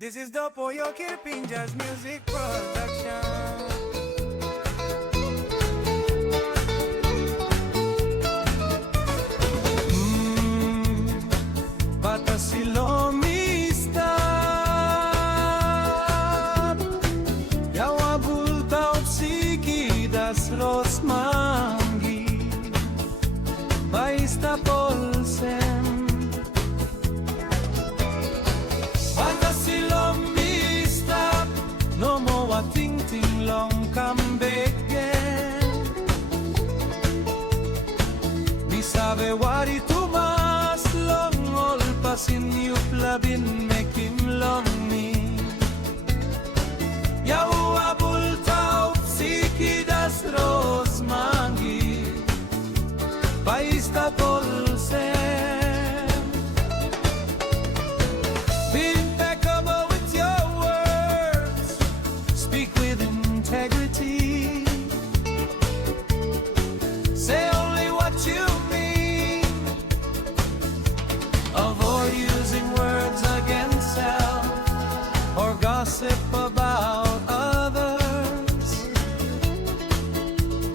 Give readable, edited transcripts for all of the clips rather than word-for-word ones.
This is the Poyo Kirpinja's music production. Bata Silom Yawa bulta upsiki das rosmangi Baista polsem Bata Silom no more ting ting long come back again Mi sabe wari tumas long all pasin you plabin make him long me Yawa bulta upsiki das rosmangi Baista polsem Be impeccable with your words Speak with integrity Say only what you mean Avoid using words against self Or gossip about others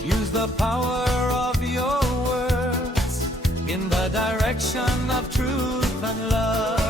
Use the power of your words In the direction of truth and love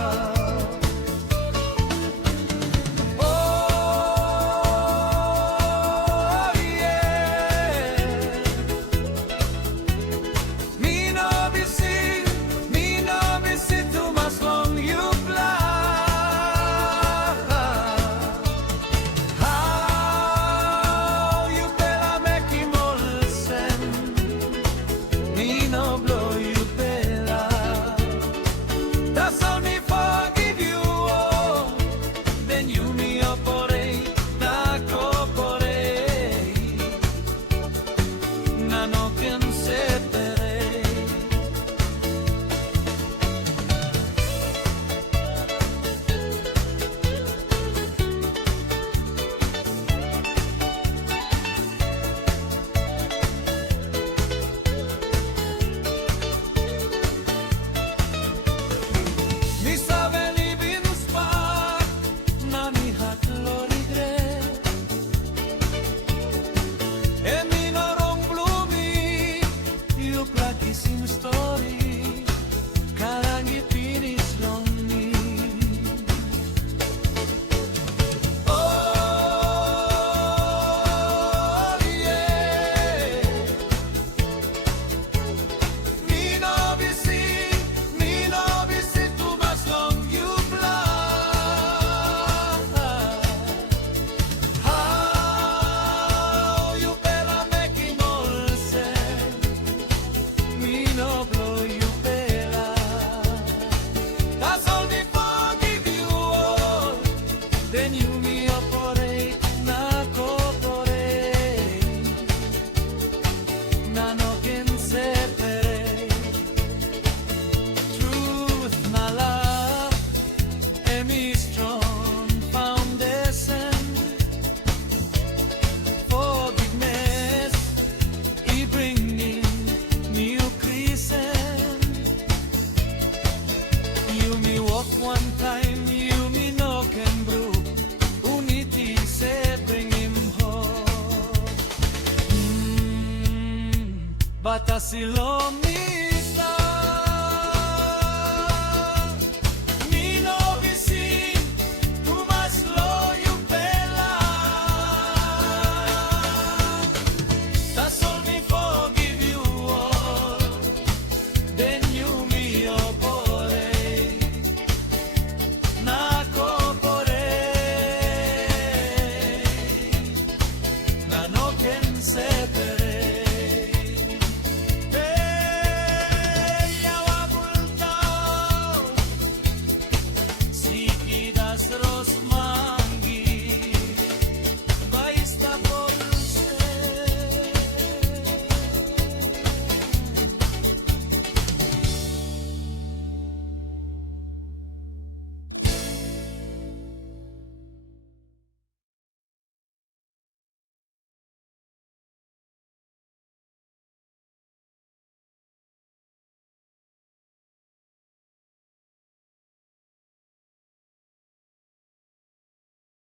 Bata Silom